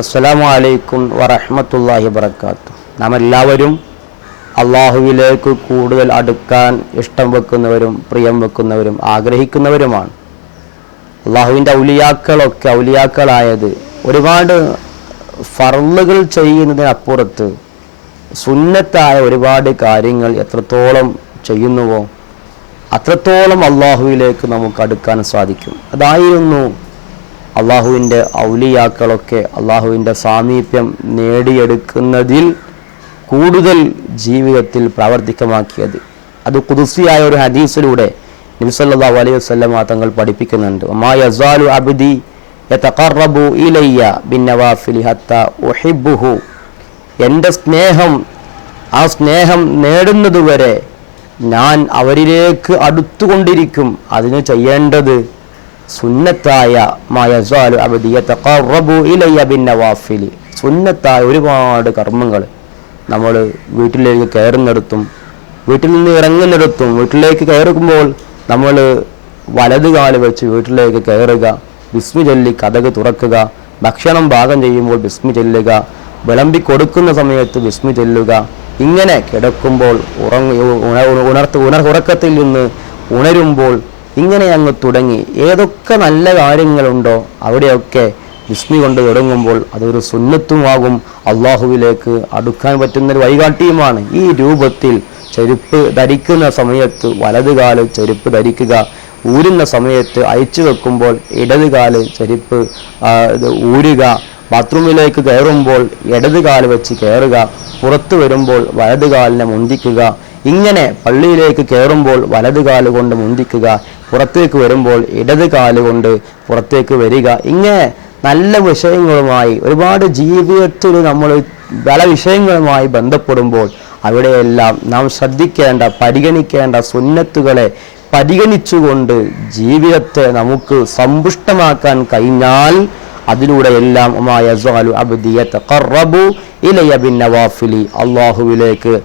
അസ്സലാമു അലൈക്കും വറഹ്മത്തുള്ളാഹി വബറകാത്തു. നാം എല്ലാവരും അള്ളാഹുവിലേക്ക് കൂടുതൽ അടുക്കാൻ ഇഷ്ടം വെക്കുന്നവരും പ്രിയം വെക്കുന്നവരും ആഗ്രഹിക്കുന്നവരുമാണ്. അള്ളാഹുവിന്റെ ഔലിയാക്കളൊക്കെ ഔലിയാക്കളായത് ഒരുപാട് ഫർളുകൾ ചെയ്യുന്നതിനപ്പുറത്ത് സുന്നത്തായ ഒരുപാട് കാര്യങ്ങൾ എത്രത്തോളം ചെയ്യുന്നുവോ അത്രത്തോളം അള്ളാഹുവിലേക്ക് നമുക്ക് അടുക്കാൻ സാധിക്കും. അതായിരുന്നു അള്ളാഹുവിന്റെ ഔലിയാക്കളൊക്കെ അള്ളാഹുവിന്റെ സാമീപ്യം നേടിയെടുക്കുന്നതിൽ കൂടുതൽ ജീവിതത്തിൽ പ്രാവർത്തികമാക്കിയത്. അത് കുതിസിയായ ഒരു ഹദീസിലൂടെ നബിസല്ലാ അലൈഹി വസല്ലമ തങ്ങൾ പഠിപ്പിക്കുന്നുണ്ട്. ഒമാ യസാലു അബ്ദി ഇലയ്യ ബിന്നവാഫിലി എന്റെ സ്നേഹം ആ സ്നേഹം നേടുന്നതുവരെ ഞാൻ അവരിലേക്ക് അടുത്തുകൊണ്ടിരിക്കും. അതിന് ചെയ്യേണ്ടത് സുന്നത്തായ മായസാലു അബദിയത്തറബു ഇലയ്യ ബിന്നവാഫിലി സുന്നത്തായ ഒരുപാട് കർമ്മങ്ങൾ നമ്മൾ വീട്ടിലേക്ക് കയറുന്നിടത്തും വീട്ടിൽ നിന്ന് ഇറങ്ങുന്നിടത്തും വീട്ടിലേക്ക് കയറുമ്പോൾ നമ്മൾ വലത് കാൽ വെച്ച് വീട്ടിലേക്ക് കയറുക ബിസ്മി ചൊല്ലി കഥക് തുറക്കുക ഭക്ഷണം പാകം ചെയ്യുമ്പോൾ ബിസ്മി ചൊല്ലുക വിളമ്പി കൊടുക്കുന്ന സമയത്ത് ബിസ്മി ചൊല്ലുക ഇങ്ങനെ കിടക്കുമ്പോൾ ഉറങ്ങ ഉണ- ഉണർത്ത് ഉണർ ഉറക്കത്തിൽ നിന്ന് ഉണരുമ്പോൾ ഇങ്ങനെ അങ്ങ് തുടങ്ങി. ഏതൊക്കെ നല്ല കാര്യങ്ങളുണ്ടോ അവിടെയൊക്കെ വിസ്മി കൊണ്ട് തുടങ്ങുമ്പോൾ അതൊരു സുന്നത്തുമാകും. അള്ളാഹുവിലേക്ക് അടുക്കാൻ പറ്റുന്നൊരു വഴികാട്ടിയുമാണ്. ഈ രൂപത്തിൽ ചെരുപ്പ് ധരിക്കുന്ന സമയത്ത് വലത് കാൽ ചെരുപ്പ് ധരിക്കുക. ഊരുന്ന സമയത്ത് അയച്ചു വെക്കുമ്പോൾ ഇടത് കാൽ ചെരുപ്പ് ഊരുക. ബാത്റൂമിലേക്ക് കയറുമ്പോൾ ഇടത് കാൽ വെച്ച് കയറുക. പുറത്തു വരുമ്പോൾ വലത് കാലിനെ മുന്തിക്കുക. ഇങ്ങനെ പള്ളിയിലേക്ക് കയറുമ്പോൾ വലത് കാൽ കൊണ്ട് മുന്തിക്കുക. പുറത്തേക്ക് വരുമ്പോൾ ഇടത് കാലുകൊണ്ട് പുറത്തേക്ക് വരിക. ഇങ്ങനെ നല്ല വിഷയങ്ങളുമായി ഒരുപാട് ജീവിതത്തിൽ നമ്മൾ പല വിഷയങ്ങളുമായി ബന്ധപ്പെടുമ്പോൾ അവിടെയെല്ലാം നാം ശ്രദ്ധിക്കേണ്ട പരിഗണിക്കേണ്ട സുന്നത്തുകളെ പരിഗണിച്ചുകൊണ്ട് ജീവിതത്തെ നമുക്ക് സമ്പുഷ്ടമാക്കാൻ കഴിഞ്ഞാൽ അതിലൂടെ എല്ലാം അള്ളാഹുവിലേക്ക്.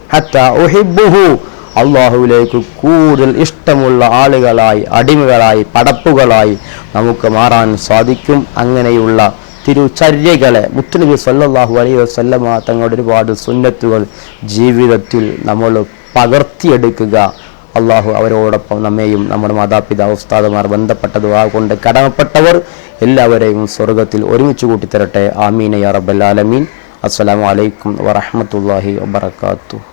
അള്ളാഹുവിലേക്ക് കൂടുതൽ ഇഷ്ടമുള്ള ആളുകളായി അടിമകളായി പടപ്പുകളായി നമുക്ക് മാറാൻ സാധിക്കും. അങ്ങനെയുള്ള തിരുചര്യകളെ മുത്തുനബി സല്ലാഹു അലൈഹി വസല്ലമ തങ്ങളുടെ ഒരുപാട് സുന്നത്തുകൾ ജീവിതത്തിൽ നമ്മൾ പകർത്തിയെടുക്കുക. അള്ളാഹു അവരോടൊപ്പം നമ്മെയും നമ്മുടെ മാതാപിതാ ഉസ്താദുമാർ ബന്ധപ്പെട്ടത് കൊണ്ട് കടമപ്പെട്ടവർ എല്ലാവരെയും സ്വർഗത്തിൽ ഒരുമിച്ച് കൂട്ടിത്തരട്ടെ. ആമീനയ റബ്ബൽ ആലമീൻ. അസ്സലാമു അലൈക്കും വബറകാതുഹു.